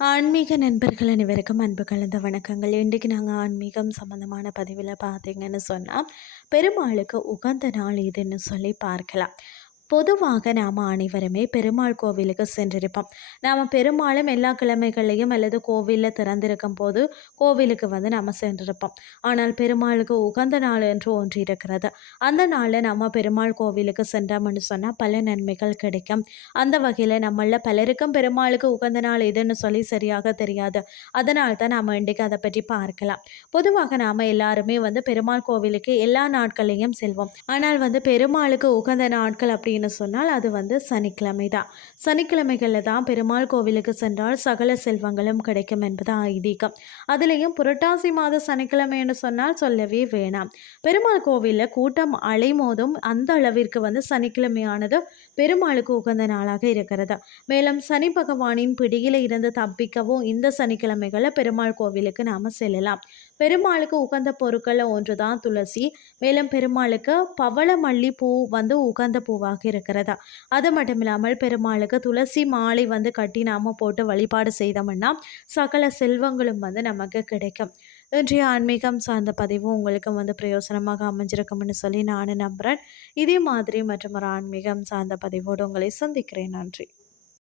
ஆன்மீக நண்பர்கள் அனைவருக்கும் அன்பு கலந்த வணக்கங்கள். இன்றைக்கு நாங்கள் ஆன்மீகம் சம்மந்தமான பதிவில் பார்த்தீங்கன்னு சொன்னால் பெருமாளுக்கு உகந்த நாள் இதுன்னு சொல்லி பார்க்கலாம். பொதுவாக நாம் அனைவருமே பெருமாள் கோவிலுக்கு சென்றிருப்போம். நாம் பெருமாளும் எல்லா கிழமைகளையும் அல்லது கோவிலில் திறந்திருக்கும் போது கோவிலுக்கு வந்து நம்ம சென்றிருப்போம். ஆனால் பெருமாளுக்கு உகந்த நாள் என்று ஒன்று இருக்கிறது அந்த நாளில் நம்ம பெருமாள் கோவிலுக்கு சென்றோம்னு சொன்னால் பல நன்மைகள் கிடைக்கும். அந்த வகையில் நம்மளில் பலருக்கும் பெருமாளுக்கு உகந்த நாள் எதுன்னு சொல்லி சரியாக தெரியாது. அதனால் தான் நாம் இன்றைக்கு அதை பற்றி பார்க்கலாம். பொதுவாக நாம் எல்லாருமே வந்து பெருமாள் கோவிலுக்கு எல்லா நாட்களையும் செல்வோம். ஆனால் வந்து பெருமாளுக்கு உகந்த நாட்கள் அப்படின்னு அப்படின்னு சொன்னால் அது வந்து சனிக்கிழமை தான். சனிக்கிழமைகளில் தான் பெருமாள் கோவிலுக்கு சென்றால் சகல செல்வங்களும் கிடைக்கும் என்பது ஐதீகம். அதுலேயும் புரட்டாசி மாத சனிக்கிழமைன்னு சொன்னால் சொல்லவே வேணாம். பெருமாள் கோவிலில் கூட்டம் அலைமோதும் அந்த அளவிற்கு வந்து சனிக்கிழமையானது பெருமாளுக்கு உகந்த நாளாக இருக்கிறது. மேலும் சனி பகவானின் பிடியில் இருந்து தப்பிக்கவும் இந்த சனிக்கிழமைகளை பெருமாள் கோவிலுக்கு நாம் செல்லலாம். பெருமாளுக்கு உகந்த பொருட்களில் ஒன்று தான் துளசி. மேலும் பெருமாளுக்கு பவள மல்லி பூ வந்து உகந்த பூவாக இருக்கிறதா. அது மட்டும் இல்லாமல் பெருமாளுக்கு துளசி மாலை வந்து கட்டி நாம் போட்டு வழிபாடு செய்தோம்னா சகல செல்வங்களும் வந்து நமக்கு கிடைக்கும். இன்றைய ஆன்மீகம் சார்ந்த பதிவு உங்களுக்கு வந்து பிரயோசனமாக அமைஞ்சிருக்கும்னு சொல்லி நான் நம்புகிறேன் இதே மாதிரி மற்றும் ஒரு ஆன்மீகம் சார்ந்த பதிவோடு உங்களை சந்திக்கிறேன். நன்றி.